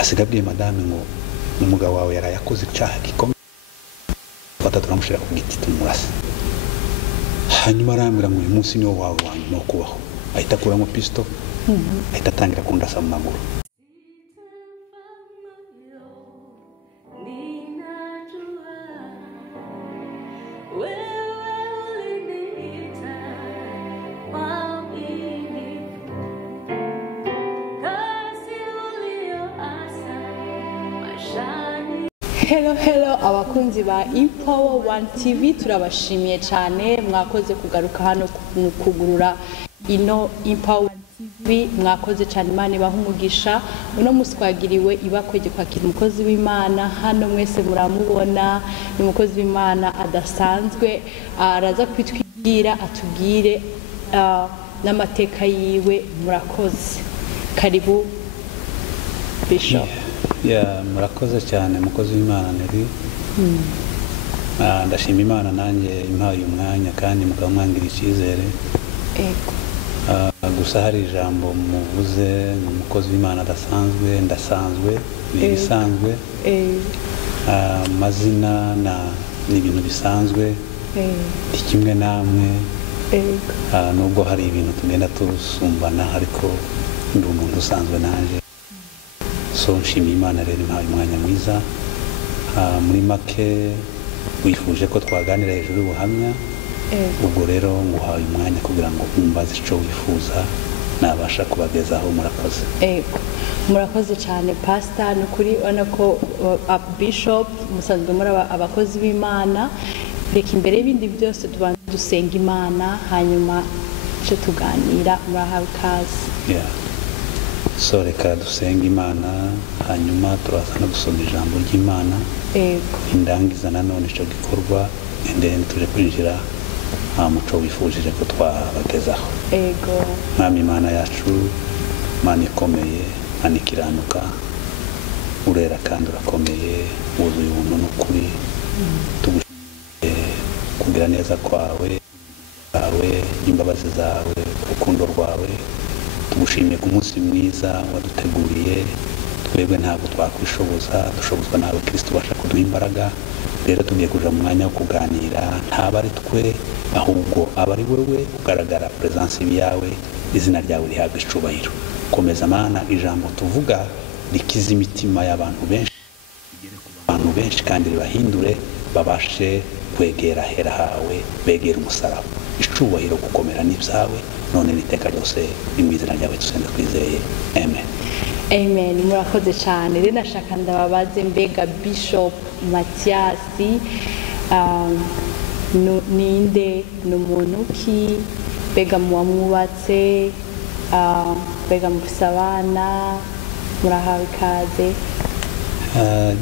asiga abwiye madame ngo umugabo wawe yarayakoze icyaha gikomeye, fata turamushira ku giti tumurase. Hanyuma arambwira ngo uyu munsi niwo wawe wa nyuma wo kubaho. Ahita akuramo pisto, ahita atangira kundasa mu maguru. Hello abakunzi ba Empower One TV, turabashimiye cyane mwakoze kugaruka hano kugurura ino Empower TV. Mwakoze cyane, Imana ibaha umugisha. Uno musi twagiriwe ibakweje kwakira umukozi w'Imana hano, mwese muramubona ni umukozi w'Imana adasanzwe, araza kwitwigira atubwire n'amateka yiwe. Murakoze, karibu Bishop. Murakoze cyane mukozi w'Imana Neri. Ndashima Imana nanjye impaye umwanya kandi mukaba mwangira icyizere. Gusa hari ijambo muvuze umukozi w'Imana adasanzwe, ndasanzwe ibisanzwe, amazina ni ibintu bisanzwe, ni kimwe namwe, nubwo hari ibintu tugenda tusumbana ariko ndi umuntu usanzwe nanjye. So nshimiye Imana rero impaye umwanya mwiza. Muri make wifuje ko twaganira hejuru y'ubuhamya, ubwo rero nguhaye umwanya kugira ngo umbaze icyo wifuza nabasha kubagezaho. Murakoze. Murakoze cyane Pastor, nukuri ubona ko Bishop musanzwe muri abakozi b'Imana. Reka imbere y'ibindi byose tubanze dusenga Imana, hanyuma cyo tuganira. Murahawe ikaze. So reka dusenga Imana, hanyuma turaza no gusoma ijambo ry'Imana, indangiza nanone icyo gikorwa, and then tuje kwinjira muco wifujije ko twabagezaho. Mwami Imana yacu, Imana ikomeye, Imana ikiranuka, urera kandi urakomeye, wuzuye ubuntu n'ukuri. Tugushimiye kugira neza kwawe, imbabazi zawe, urukundo rwawe. Tugushimiye ku munsi mwiza waduteguriye. Twebwe ntabwo twakwishoboza, dushobozwa nawe Kristo ubasha kuduha imbaraga. Rero tugiye kuja mu mwanya wo kuganira, ntaba ari twe ahubwo aba ari wewe ugaragara, presence yawe, izina ryawe rihabwa icubahiro. Komeza Mana, ijambo tuvuga rikiza imitima y'abantu benshi, rigere ku bantu benshi kandi ribahindure, babashe kwegera hera hawe, begera umusaraba. Icubahiro gukomera n'ibyawe none niteka ryose, mu izina ryawe dusenga twizeye, amen. Amen. Murakoze cyane. Rero nashaka ndababaze, mbega Bishop Mathias ninde, n'umuntu ki? Mbega mwubatse, mbega mufise abana? Murahawe ikaze.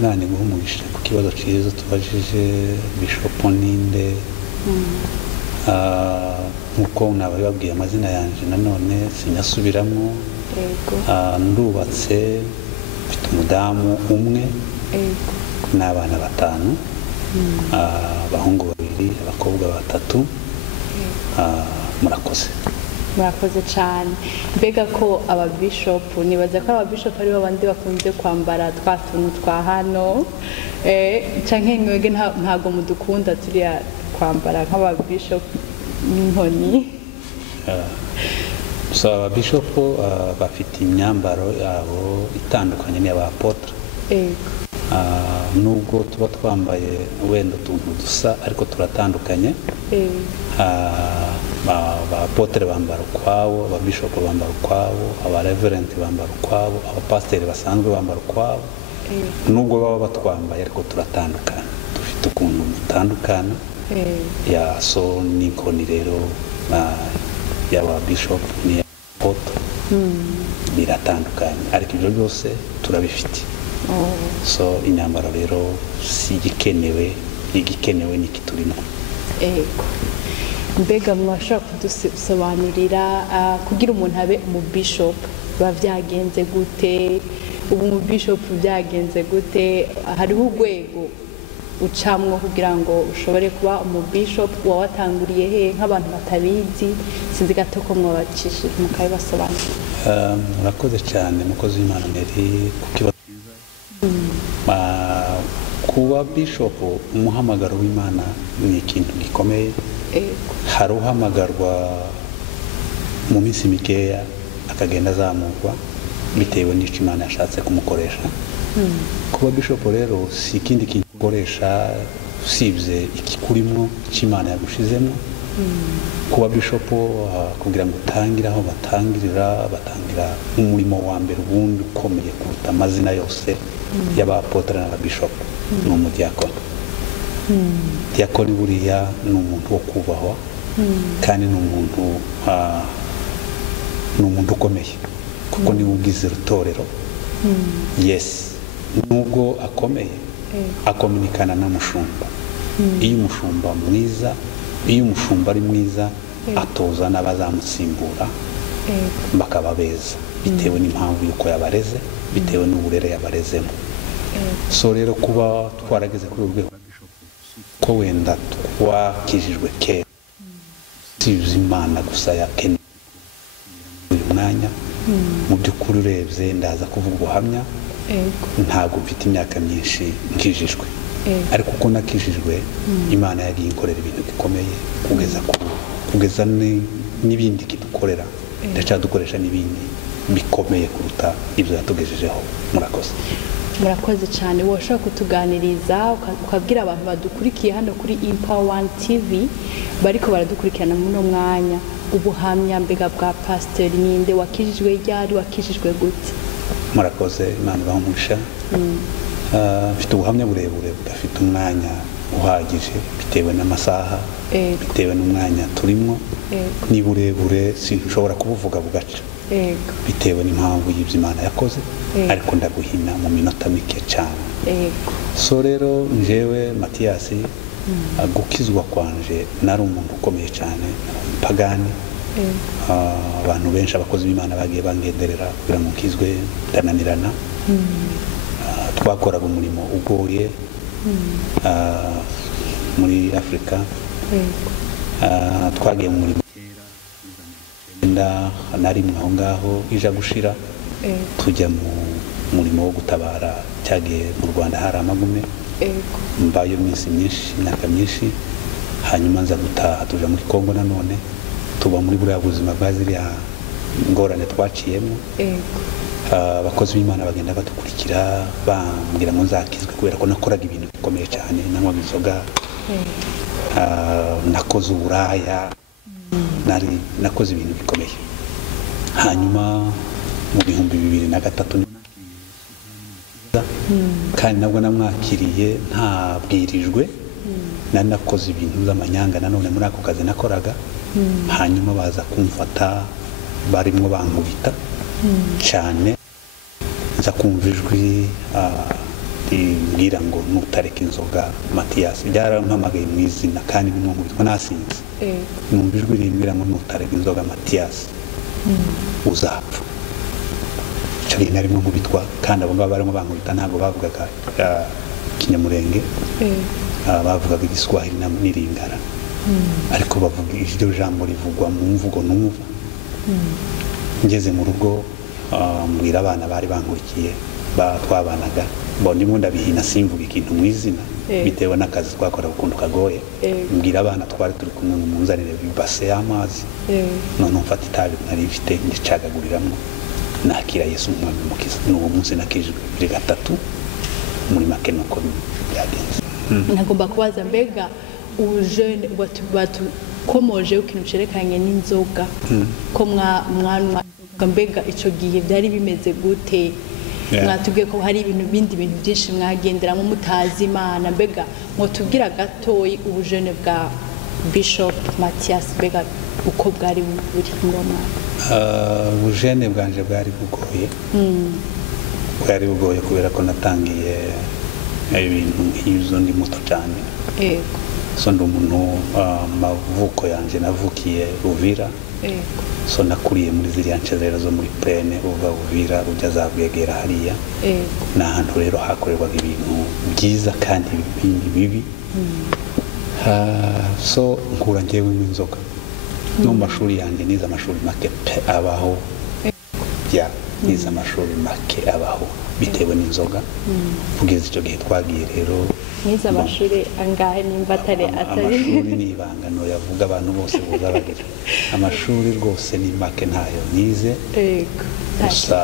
Imana iguhe umugisha ku kibazo cyiza tubajije. Bishop ninde? Nkuko nababwiye amazina yanjye nanone sinyasubiramo. Ndubatse, mfite umudamu umwe n'abana 5, abahungu 2, abakobwa 3. Murakoze. Murakoze cyane. Mbega ko aba Bishop, nibaza ko aba Bishop ari babandi bakunze kwambara twa tuntu twa hano, canke mwege ntago mudukunda turiya kwambara nk'aba Bishop n'inkoni? So aba Bishop bafite imyambaro yabo itandukanye n'abapotre. Nubwo tuba twambaye wenda utuntu dusa ariko turatandukanye. Abapotre bambara ukwabo, aba Bishop bambara ukwabo, aba reverend bambara ukwabo, aba pastor basanzwe bambara ukwabo. Nubwo baba batwambaye ariko turatandukana, dufite ukuntu dutandukana. So n'inkoni rero y'aba Bishop ni apotre biratandukanye, ariko ibyo byose turabifite. So inyambaro rero si igikenewe, igikenewe ni kiturimo. Mbega mwashaka kudusobanurira kugira umuntu abe mu Bishop bavyagenze gute? Ubu mu Bishop byagenze gute? Hariho urwego ucamwo kugira ngo ushobore kuba umu Bishop? Wawatanguriye he nk'abantu batabizi? Sinzi gato ko mwabacishije mukabibasobanurira. Murakoze cyane mukozi w'Imana Neri, kukibaza kuba bishop umuhamagaro w'Imana ni ikintu gikomeye. Hari uhamagarwa mu minsi mikeya akagenda azamurwa bitewe n'icyo Imana yashatse kumukoresha. Kuba bishop rero si ikindi kintu ukoresha usibye ikikurimo cy'Imana yagushizemo. Kuba bishop kugira ngo utangire aho batangira umurimo wa mbere ubundi ukomeye kuruta amazina yose y'abapotre n'ababishop ni umudiyakoni. Diyakoni buriya ni umuntu wo kubahwa kandi ni umuntu ukomeye kuko niwe ugize itorero. Yes, nubwo akomeye akominikana n'umushumba. Iyo umushumba mwiza, iyo umushumba ari mwiza atoza n'abazamusimbura bakaba beza bitewe n'impamvu yuko yabareze, bitewe n'uburere yabarezemo. So rero kuba twarageze kuri urwego ko wenda twakijijwe kera tuzi Imana gusa yakene uyu mwanya mu by'ukuri urebye ndaza kuvuga ubuhamya. Ntabwo mfite imyaka myinshi nkijijwe, ariko uko nakijijwe Imana yagiye inkorera ibintu bikomeye kugeza n'ibindi kidukorera ndacyadukoresha n'ibindi bikomeye kuruta ibyo yatugejejeho. Murakoze cyane. Washaka kutuganiriza ukabwira abantu badukurikiye hano kuri Empower One TV bariko baradukurikirana muno mwanya ubuhamya mbega bwa Pastor ninde, wakijijwe ryari, wakijijwe gute? Murakoze, Imana bamumusha. Mfite ubuhamya burebure budafite umwanya uhagije bitewe n'amasaha, bitewe n'umwanya turimo. Ni burebure sinshobora kubuvuga bugaca bitewe n'impamvu y'ibyo Imana yakoze, ariko ndaguhina mu minota mike cyane. So rero njewe Mathias, gukizwa kwanje nari umuntu ukomeye cyane, pagani. Abantu benshi abakozi b'Imana bagiye bangenderera kugira ngo nkizwe ndananirana. Twakoraga umurimo ugoye muri Afrika. Twagiye mu murimo nari aho ngaho ija gushira tujya mu murimo wo gutabara. Cyagiye mu Rwanda hari amagume, mbayo iminsi myinshi, imyaka myinshi. Hanyuma nza gutaha tuja muri Kongo nanone tuba muri buriya buzima bwa ziriya ngorane twaciyemo. Abakozi b'Imana bagenda badukurikira bambwira ngo nzakizwe kubera ko nakoraga ibintu bikomeye cyane, nanywaga inzoga, nakoze uburaya, nakoze ibintu bikomeye. Hanyuma mu 2003 kandi nabwo namwakiriye ntabwirijwe, nari nakoze ibintu by'amanyanga nanone muri ako kazi nakoraga. Hanyuma baza kumfata barimo bankubita cyane, nza kumva ijwi rimbwira ngo nutareka inzoga Mathias. Byarampamagaye mu izina kandi nimwe mu bitwa nasinze. Numva ijwi rimbwira ngo nutareka inzoga Mathias uzapfa. Cyari narimo mu bitwa kandi abo ngabo barimo bankubita ntabwo bavugaga Kinyamurenge, bavugaga Igiswahili n'Iringara, ariko bavuga iryo jambo rivugwa mu mvugo numva. Ngeze mu rugo mbwira abana bari bankurikiye twabanaga, ndimo ndabihina simvuga ikintu mu izina bitewe n'akazi twakora ukuntu kagoye. Mbwira abana twari turi kumwe ngo munzanire ibase y'amazi, none mfata itabi nari mfite ndicagaguriramo, nakira Yesu umwami mukiza. N'uwo munsi nakijijwe gatatu muri make nuko byagenze. Nagomba kubaza mbega ujene batukomoje ukintu cerekanye n'inzoga ko mwanwa, mbega ico gihe byari bimeze gute? Mwatubwiye ko hari ibintu byinshi mwagenderamo mutazi Imana, mbega mwotubwira gatoyi ubujene bwa Bishop Mathias mbega uko bwari buri ngoma? Ubujene bwanje bwari bugoye kubera ko natangiye ibintu nk'ibyo ndi muto cyane. So ndi umuntu mavuko yanje navukiye Uvira. So nakuriye muri ziriya nce zo muri Plaine uva Uvira ujya za Bwegera hariya. N'ahantu rero hakorerwaga ibintu byiza kandi ibindi bibi. So nkura njyewe n'inzoga. No mu mashuri yanjye nize amashuri make abaho. Nize amashuri make abaho. bitewe n'inzoga kugeza icyo gihe twagiye rero mwiza amashuri angahe nimba atari amashuri ni ibangano yavuga abantu bose buza bagira amashuri rwose ni make ntayo nize gusa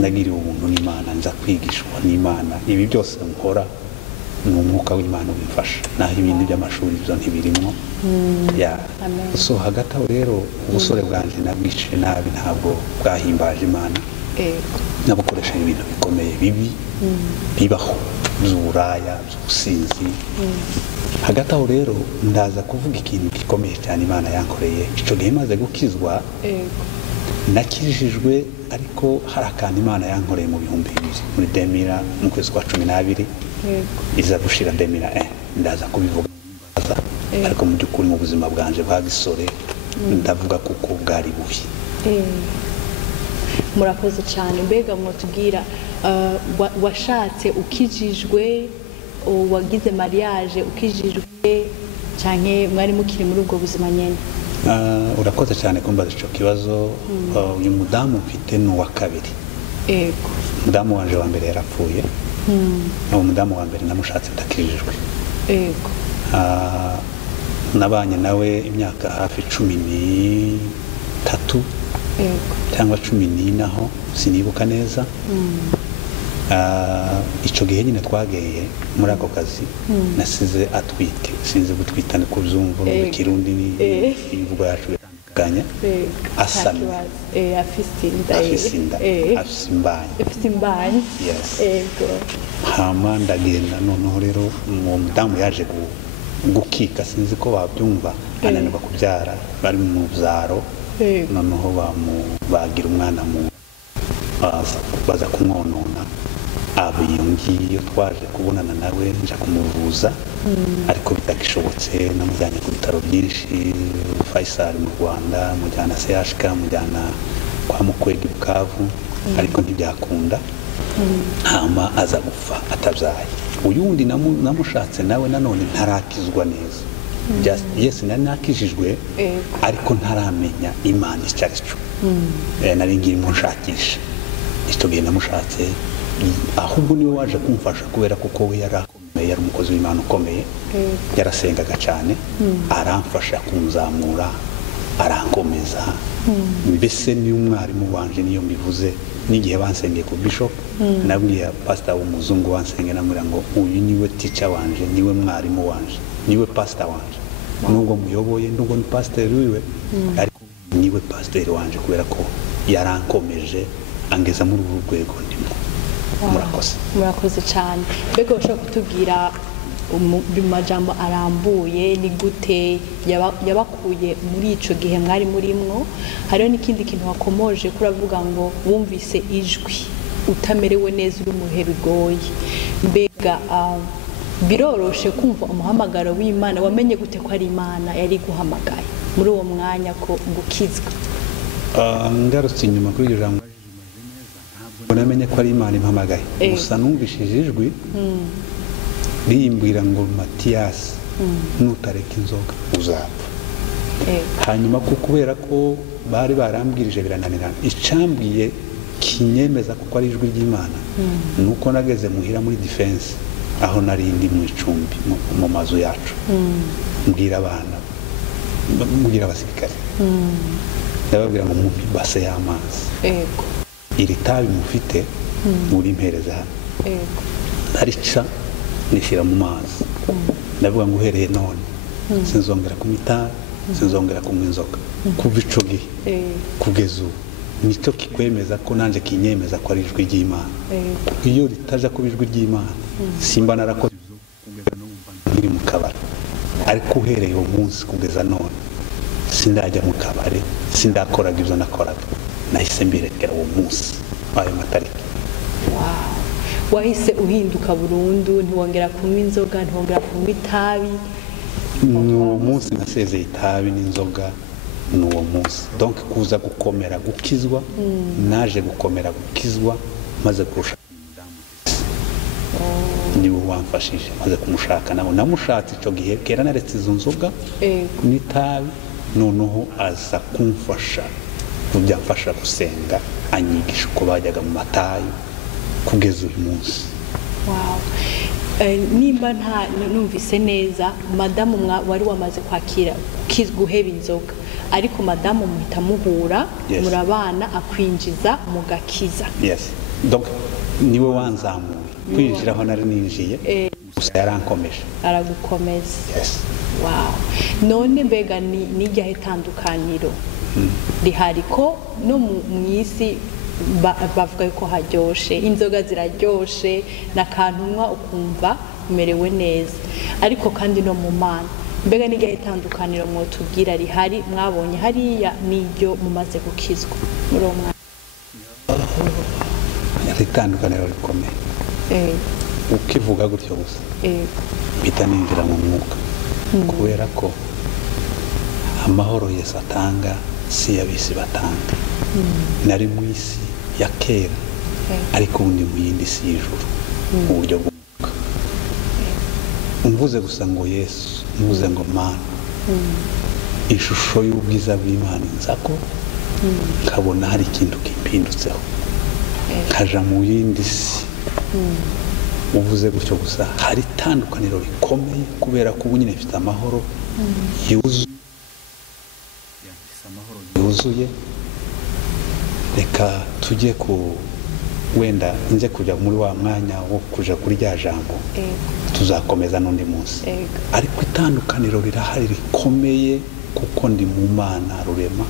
nagiriwe ubuntu n'Imana nza kwigishwa n'Imana ibi byose nkora ni umwuka w'Imana ubifasha naho ibindi by'amashuri byo ntibirimo so hagati aho rero ubusore bwanjye nabwiciye nabi ntabwo bwahimbaje Imana nabukoresha ibintu bikomeye bibi bibaho by'uburaya by'ubusinzi hagati aho rero ndaza kuvuga ikintu gikomeye cyane Imana yankoreye icyo gihe maze gukizwa nakijijwe ariko hari akantu Imana yankoreye mu bihumbi bibiri muri demira mu kwezi kwa 12 iza gushira demira ndaza kubivuga ariko mu by'ukuri mu buzima bwanje bwa gisore ndavuga kuko bwari bubi murakoze cyane mbega mwotubwira washatse ukijijwe wagize mariage ukijijwe cyane mwari mukiri muri ubwo buzima nyene urakoze cyane kumbaza ico kibazo uyu mudamu mfite no wa kabiri mudamu wanje wa mbere yarapfuye uwo mudamu wa mbere namushatse ndakijijwe nabanye nawe imyaka hafi 13 cyangwa 14 aho sinibuka neza icyo gihe nyine twageye muri ako kazi nasize atwite sinzi gutwita ni kubyumva mu kirundi ni imvugo yacu yatandukanye asamye afise imbanye hama ndagenda noneho rero uwo mudamu yaje gukika sinzi ko babyumva ananirwa kubyara bari mu byaro noneho bagira umwana mu baza kumwonona iyo ngiyo twaje kubonana nawe nja kumuvuza ariko bitagishobotse namujyanye ku bitaro byinshi Faisal mu Rwanda mujyana CHK mujyana kwa Mukwege Bukavu ariko ntibyakunda hama aza gupfa atabyaye uyundi namushatse nawe nanone ntarakizwa neza yes nakijijwe ariko ntaramenya Imana icyo nari ngirimo nshakisha icyo gihe namushatse ahubwo niwe waje kumfasha kubera kuko we yarakomeye yari umukozi w'Imana ukomeye yarasengaga cyane aramfasha kunzamura arankomeza mbese ni umwarimu wanje niyo mbivuze n'igihe bansengeye ku bishop nabwiye pastor w'umuzungu wansengera namubwira ngo uyu niwe teacher wanje niwe mwarimu wanje niwe pastor wanje nubwo muyoboye nubwo ni pastor wiwe ariko niwe pastor wanje kubera ko yarankomeje angeza muri uru rwego ndimo murakoze cyane mbega ushobora kutubwira bimajambo arambuye ni gute yabakuye muri ico gihe mwari murimwo hariho n'ikindi kintu wakomoje kuravuga ngo wumvise ijwi utamerewe neza uri mu bihe bigoye mbega biroroshe kumva umuhamagaro w'Imana wamenye gute ko ari Imana yari guhamagaye muri uwo mwanya ko gukizwa ngarutse inyuma kuri iryo jambo namenye ko ari Imana impamagaye gusa numvishije ijwi rimbwira ngo Mathias nutareka inzoga uzapfa hanyuma kubera ko bari barambwirije birananirana icambwiye kinyemeza kuko ari ijwi ry'Imana nuko nageze muhira muri defense aho nari ndi mu icumbi mu mazu yacu mbwira abana mbwira abasirikare ndababwira ngo mumpe base y'amazi iri tabi mufite muri impereza hano narica nishyira mu mazi ndavuga ngo uhereye none sinzongera kunywa itabi sinzongera kunywa inzoga kuva ico gihe kugeza ubu nicyo kikwemeza ko nanjye kinyemeza ko ari ijwi ry'Imana iyo ritaja kuba ijwi ry'Imana simba narakoze nkiri mu kabari ariko uhereye uwo munsi kugeza none sindajya mu kabari sindakoraga ibyo nakoraga nahise mbirekera uwo munsi ayo matariki wahise uhinduka burundu ntiwongera kunywa inzoga ntiwongera kunywa itabi uwo munsi nasezeye itabi n'inzoga n'uwo munsi donc kuza gukomera gukizwa naje gukomera gukizwa maze kurusha niwe wamfashije maze kumushaka nawe namushatse icyo gihe kera naretse izo nzoga n'itabi noneho aza kumfasha kujya mfasha gusenga anyigisha uko bajyaga mu matayo kugeza uyu munsi. Wow. Nimba nta numvise neza madamu wari wamaze kwakira guheba inzoga ariko madamu muhita muhura murabana akwinjiza mu gakiza. Yes, donc niwe wanzamuye kwinjira aho nari ninjiye gusa yarankomeje aragukomeza. Yes. Wow. None mbega ni ryahe itandukaniro rihari ko no mu isi bavuga ko haryoshe inzoga ziraryoshe nakantumwa ukumva umerewe neza ariko kandi no mu mana mbega ni ryahe itandukaniro mwotubwira rihari mwabonye hariya n'iryo mumaze gukizwa muri uwo mwanya? Itandukaniro rikomeye ukivuga gutyo gusa bita ninjira mu mwuka kubera ko amahoro Yesu atanga si yabisi batanga. Nari mu isi ya kera ariko ubundi mu yindi si y'ijuru mu buryo bw'umwuka. Mvuze gusa ngo Yesu mvuze ngo Mana ishusho y'ubwiza bw'Imana inzako nkabona hari ikintu kimpindutseho kaja mu yindi si. Uvuze gutyo gusa hari itandukaniro rikomeye kubera ko ubu nyine mfite amahoro yuzuye. Reka tujye ku wenda nje kujya muri wa mwanya wo kuja kuri rya jambo tuzakomeza n'undi munsi ariko itandukaniro rirahari rikomeye kuko ndi mu Mana rurema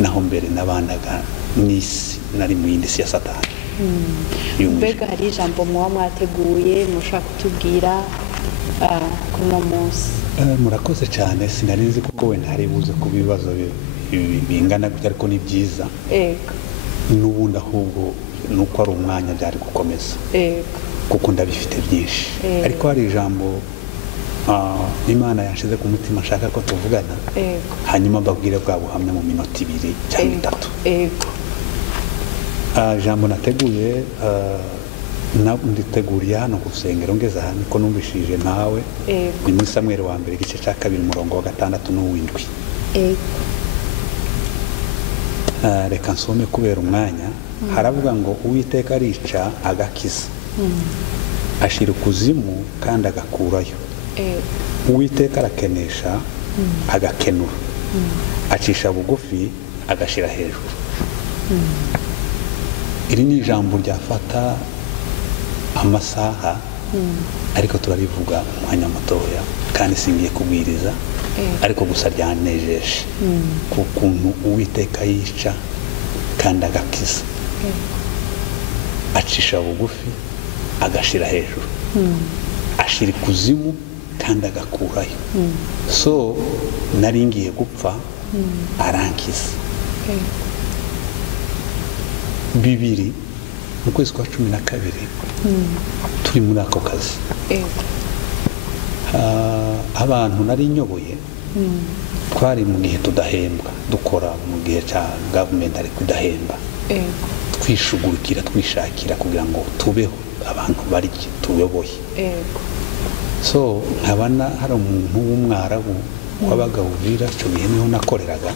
naho mbere nabanaga n'isi nari mu yindi si ya Satani. Mbega hari ijambo muba mwateguye mushaka kutubwira kuri uno munsi? Murakoze cyane sinari nzi kuko wenda hari buze ku bibazo bingana gutya ariko ni byiza n'ubundi ahubwo nuko ari umwanya byari gukomeza kuko ndabifite byinshi ariko hari ijambo Imana yashize ku mutima nshaka ko tuvugana hanyuma mbabwire bwa buhamya mu minota 2 cyangwa 3. Jambo nateguye nditeguriye hano ku rusengero ngeze hano ko numvishije nawe ni muri Samuel wa mbere igice cya 2 umurongo wa 6 n'uw'indwi. Reka nsome kubera umwanya. Haravuga ngo Uwiteka arica agakiza ashira kuzimu kandi agakurayo. Uwiteka arakenesha agakenura acisha bugufi agashira hejuru. Iri ni ijambo ryafata amasaha ariko turarivuga umwanya mutoya kandi singiye kubwiriza ariko gusa ryanejeje kukuntu Uwiteka yica kandi agakiza acisha bugufi agashira hejuru ashira kuzimu kandi agakurayo. So nari ngiye gupfa arankiza. 2 mu kwezi kwa 12 turi muri ako kazi abantu nari nyoboye twari mu gihe tudahembwa dukora mu gihe cya government ari kudahemba twishugurikira twishakira kugira ngo tubeho abantu bari tuyoboye. So nkabana hari umuntu w'umwarabu wabaga Uvira cyo gihe niho nakoreraga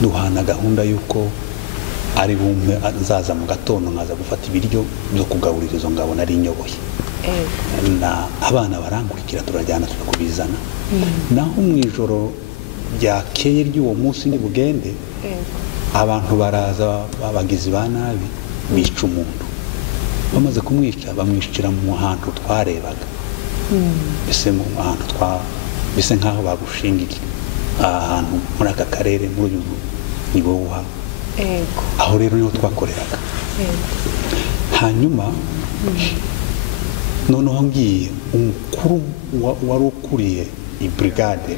duhana gahunda yuko ari bumwe azaza mu gatondo nkaza gufata ibiryo byo kugaburira izo ngabo nari nyoboye. Na abana barankurikira turajyana tukubizana naho mu ijoro ryakeye ry'uwo munsi ni bugende abantu baraza babagizi ba nabi bica umuntu bamaze kumwica bamwishira mu hantu twarebaga bise mu hantu bise nkaho bagushingiye ahantu muri aka karere muri uyu niboha aho rero niho twakoreraga. Hanyuma noneho ngiye umukuru wari ukuriye ibrigade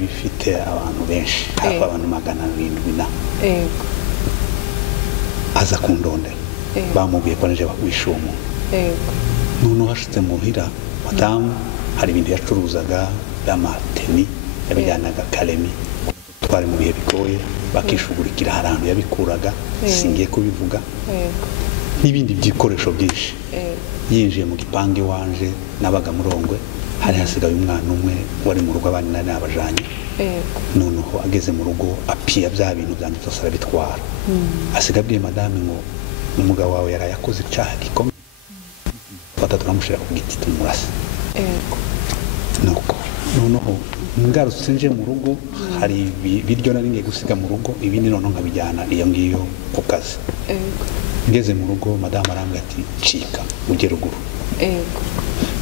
bifite abantu benshi hafi abantu 700 na aza kundondera bamubwiye ko nje bakwisha umuntu. Noneho hashitse muhira madamu hari ibintu yacuruzaga by'amateni yabijyanaga Kalemi twari mu bihe bigoye bakishugurikira harantu yabikuraga singiye kubivuga n'ibindi byikoresho byinshi. Yinjiye mu gipange wanje nabaga Murongwe hari hasigaye umwana umwe wari mu rugo abandi n'abajanye. Noneho ageze mu rugo apiya bya bintu byanditse arabitwara asiga abwiye madame ngo umugabo wawe yarayakoze icyaha gikomeye fata turamushyira ku giti tumurase nuko noneho ngarutse nje mu rugo hari ibiryo nari ngiye gusiga mu rugo ibindi noneho nkabijyana iyo ngiyo ku kazi ngeze mu rugo madamu arambwira ati cika ujye ruguru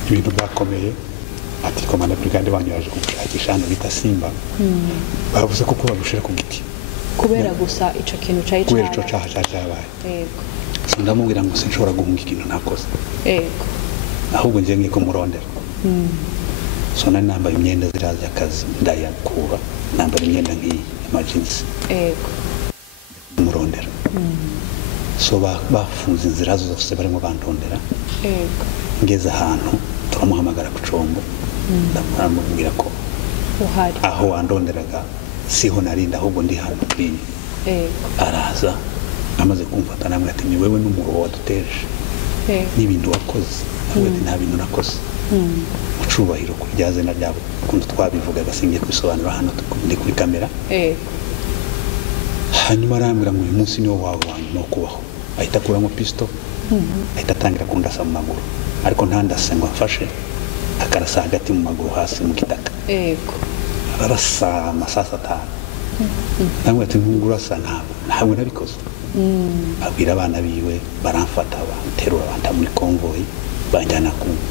ibintu byakomeye ati komanda brigade wanyu yaje kugushakisha hano bita Simba bavuze ko bagushyira ku giti kubera gusa ico kintu cyayi kubera ico cyabaye ndamubwira ngo sinshobora guhunga ikintu nakoze ahubwo ngiye ngiye kumurondera so nari nambaye imyenda ziraza y'akazi ndayakura nambaye imyenda nk'iyi emergency kumurondera so bafunze inzira zose barimo bandondera ngeze ahantu turamuhamagara ku combo ndamubwira ko aho wandonderaga siho narinda ahubwo ndi hano kuri araza amaze kumfata namwe ati ni wewe n'umuruho waduteje n'ibintu wakoze ahubwo ati nta bintu nakoze ucubahiro ku ryazina ryabo kundi twabivugaga singiye kwisobanura hano ndi kuri kamera hanyuma arambwira ngo uyu munsi niwo wawe wanyu no kubaho ahita akuramo pisto ahita atangira kundasa mu maguru ariko ntandase ngo amfashe akarasa hagati mu maguru hasi mu gitaka ararasa amasasa atanu namwe ati ntungurasa ntabwo nabikoze abwira abana biwe baramfata banterura banta muri konvoyi banjyana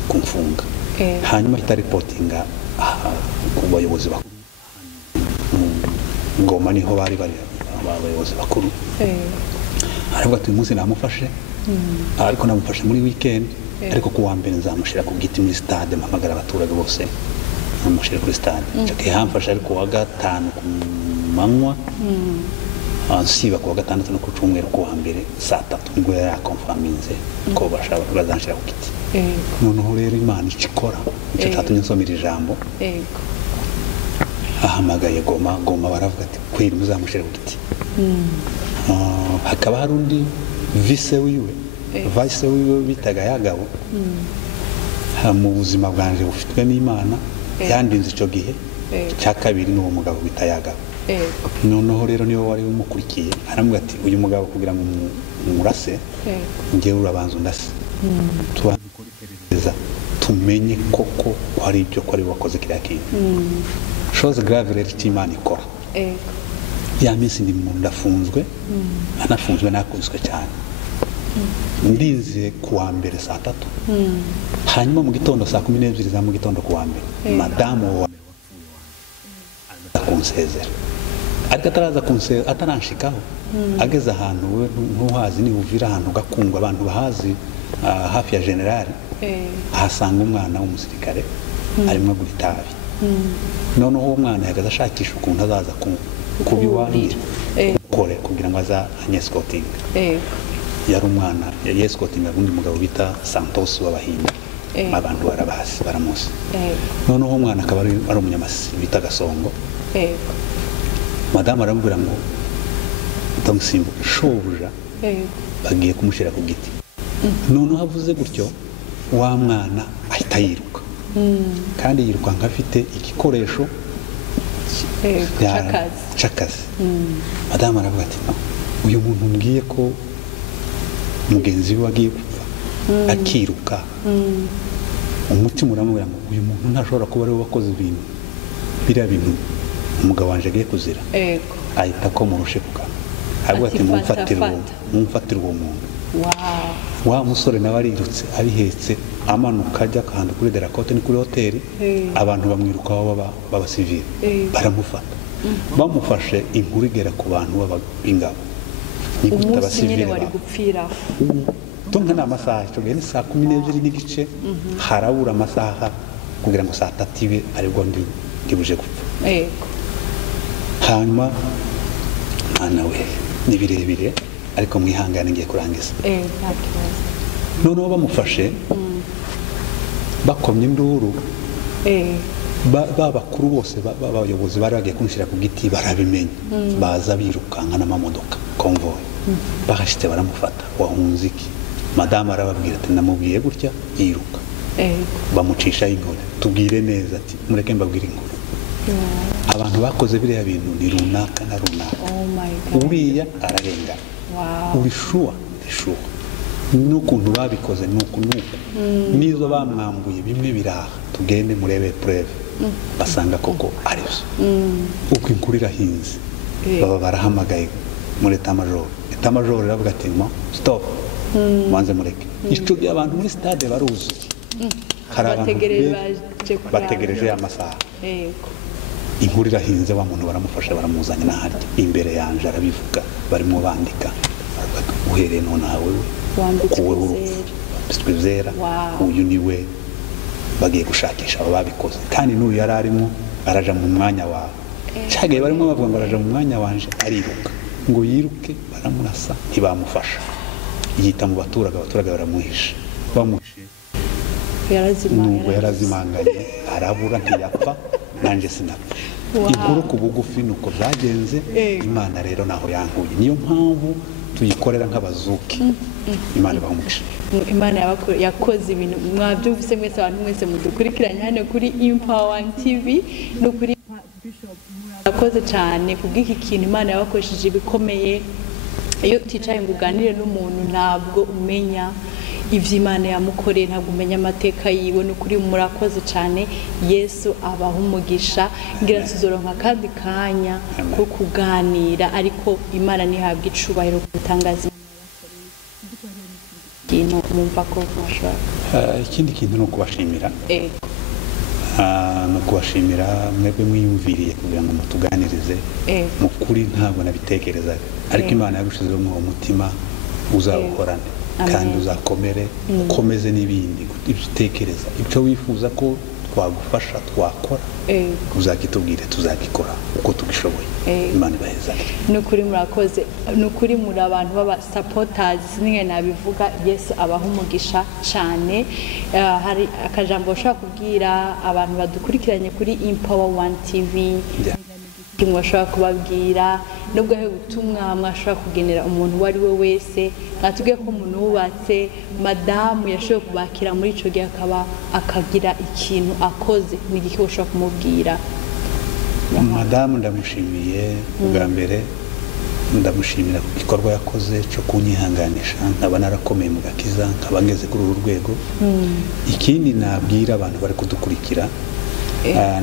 kumfunga hanyuma ahita reportinga ku bayobozi bakuru Ngoma niho bari abayobozi bakuru ariko ati umunsi namufashe ariko namufashe muri weekend ariko kuwa mbere nzamushira ku giti muri stade mpamagara abaturage bose namushira kuri stade cyo hamfashe ariko wa gatanu ku manywa ansiba kuwa gatandatu no ku cyumweru kuwa mbere saa 3 nibwo yari akonfaminze ko bashaka bazanshira ku giti noneho rero Imana ikikora icyo cyatumye nsomera ijambo ahamagaye Goma baravuga ati kwiri muzamushira ku giti hakaba hari undi vice wiwe bitaga Yagabo mu buzima bwanje bufitwe n'Imana yandinze icyo gihe cya kabiri n'uwo mugabo bita Yagabo noneho rero niwe wari umukurikiye aramubwira ati uyu mugabo kugira ngo umurase ngiye urabanza undase tubanza tumenye koko ari ibyo ko ari wakoze kiriya kintu chose grave rero Imana ikora ya minsi ndi mu ndafunzwe anafunzwe nakubiswe cyane ndinze kuwa mbere saa 3 hanyuma mu gitondo saa 12 za mu gitondo kuwa mbere madamu wa kunsezera ariko ataraza kunsezera ataranshikaho ageze ahantu we ntuhazi ni uvira ahantu gakungwa abantu bahazi hafi ya general ahasanga umwana w'umusirikare arimo gura itabi noneho uwo mwana yagaza ashakisha ukuntu azaza kubiwanira kore kugira ngo aza anyescoting yari umwana yescoting abundi mugabo bita Santos w'Abahinda abantu barabazi baramuzi noneho umwana akaba ari umunyamasi bita Gasongo madame aramubwira ngo ndamusimbuka shobuja bagiye kumushira ku giti noneho avuze gutyo wa mwana ahita yiruka kandi yiruka nkafite igikoresho cy'akazi madame aravuga ati uyu muntu mbwiye ko mugenzi we wagiye gupfa akiruka umutima uramubwira ngo uyu muntu ntashobora kuba ari we wakoze ibintu biriya bintu umugabo wanje agiye kuzira ahita ko murushibuka ahubwo ati mumfatire uwo muntu wa musore nawe arirutse abihetse amanuka ajya ahantu kuri Delacote ni kuri hoteli abantu bamwirukaho baba civil baramufata bamufashe inkuru igera ku bantu b'ingabo umunsi nyine wari gupfira tunka na masaha cyo gene saa 12 n'igice harabura amasaha kugira ngo saa 3 ibe aribwo ndibuje gupfa hanyuma mwana we ni birebire ariko mwihangane ngiye kurangiza noneho bamufashe bakomye induru bakuru bose b'abayobozi bari bagiye kumushyira ku giti barabimenye baza birukanka n'amamodoka convoy bahashite baramufata wahunze iki madame arababwira ati namubwiye gutya yiruka bamucisha inkoni tubwire neza ati mureke mbabwire inkuru abantu bakoze biriya bintu ni runaka na runaka uriya ararengana uri sure Yeshua n'ukuntu babikoze nuko nizo bamwambuye bimwe biraha tugende murebe preve basanga koko ari byo uko inkuru irahinze baba barahamagaye muri etamajoro iravuga ati mo stop mwanze mureke ico by'abantu muri stade baruzuye hari abantu bategereje amasaha inkuru irahinze wa muntu baramufasha baramuzanya n'ahandi imbere yanje arabivuga barimo bandika uhereye none nawe kuwe urupfu zera uyu niwe bagiye gushakisha abo babikoze kandi n'uyu yari arimo araja mu mwanya wawe cyagaye barimo bavuga ngo araja mu mwanya wanje ariruka ngo yiruke baramurasa ntibamufasha yita mu abaturage baramuhisha bamuhishe yarazimanganye arabura ntiyapfa nanje sinapfa inkuru ku bugufi nuko byagenze Imana rero naho yankuye niyo mpamvu tuyikorera nk'abazuki Imana bahumugisha Imana yakoze ibintu mwabyumvise mwese abantu mwese mudukurikiranye hano kuri Empower TV no kuri Bishop yakoze cyane kubw'iki kintu Imana yabakoresheje bikomeye iyo uticaye ngo uganire n'umuntu ntabwo umenya ivy'Imana yamukoreye ntabwo umenya amateka yiwe no kuri murakoze cyane Yesu abaho umugisha ngira tuzoronka kandi kanya ko kuganira ariko Imana nihabwa icubahiro kutangaza kintu mumva ko mwashaka ikindi kintu no kubashimira no kubashimira mwebwe mwiyumviriye kugira ngo mutuganirize mu kuri ntabwo nabitekerezaga ariko Imana yagushizeho mu mutima uzawuhorane kandi uzakomere ukomeze n'ibindi ibitekereza ibyo wifuza ko twagufasha twakora uzakitubwire tuzagikora uko tugishoboye Imana ibaheza nukuri murakoze nukuri muri abantu baba supporters ninge nabivuga Yesu abaho umugisha cyane hari akajambo ushaka kubwira abantu badukurikiranye kuri Empower One TV mwashaka kubabwira nubwo he ubutumwa mwashaka kugenera umuntu wari we wese natubwiye ko umuntu wubatse madamu yashoboye kubakira muri ico gihe akaba akagira ikintu akoze n'igiki ushaka kumubwira madamu ndamushimiye bwa mbere ndamushimira ku gikorwa yakoze cyo kunyihanganisha nkaba narakomeye mu gakiza nkaba ngeze kuri uru rwego ikindi nabwira abantu bari kudukurikira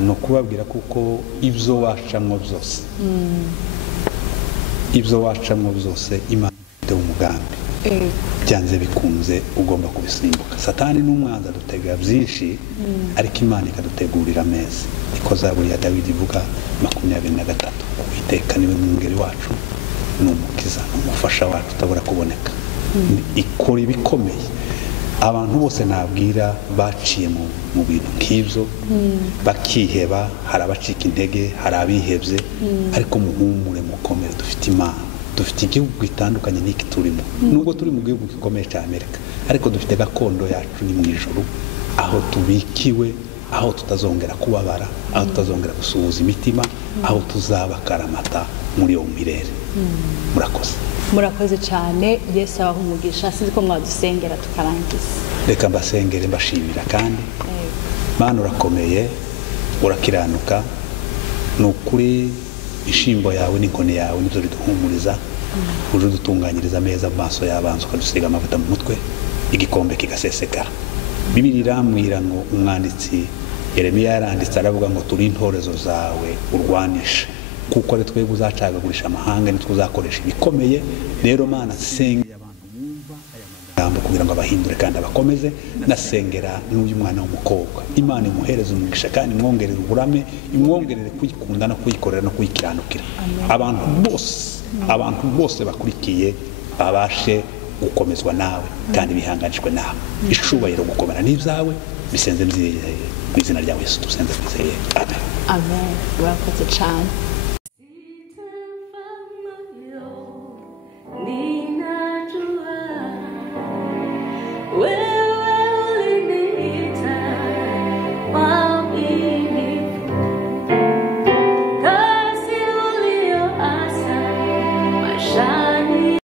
no kubabwira kuko ibyo wacamwo byose Imana ifite umugambi byanze bikunze ugomba kubisimbuka Satani n'umwanzi adutega byinshi ariko Imana ikadutegurira ameza niko Zaburi ya Dawidi ivuga 23 Uwiteka niwe mwungeri wacu n'umukiza n'umufasha wacu utabura kuboneka ikora ibikomeye abantu bose nabwira baciye mu bintu nk'ibyo bakiheba hari abacika intege hari abihebye ariko muhumure mukomere dufite Imana dufite igihugu gitandukanye n'iki turimo nubwo turi mu gihugu gikomeye cya Amerika ariko dufite gakondo yacu ni mu ijuru aho tubikiwe aho tutazongera kubabara aho tutazongera gusuhuza imitima aho tuzabakaramata muri iyo mirere murakoze cyane Yesu abaho umugisha sinzi ko mwadusengera tukarangiza reka mbasengere mbashimira kandi Mana urakomeye urakiranuka nukuri ishimbo yawe n'inkoni yawe nibyo riduhumuriza uje dutunganyiriza ameza amaso y'abantu ukadusiga amavuta mu mutwe igikombe kigasesekara Bibiliya iramwira ngo umwanditsi Yeremiya yaranditse aravuga ngo turi intorezo zawe urwanisha kuko ari twebwe uzacagagurisha amahanga nitwe uzakoresha ibikomeye rero Mana sengera abantu bumva aya magambo kugira ngo abahindure kandi abakomeze nasengera n'uyu mwana w'umukobwa Imana imuhereze umugisha kandi imwongerere uburame imwongerere kuyikunda no kuyikorera no kuyikiranukira abantu bose bakurikiye babashe gukomezwa nawe kandi bihanganishwe nawe ishubahiro gukomera n'ibyawe bisenze mu izina rya Yesu dusenze twizeye amen urakoze cyane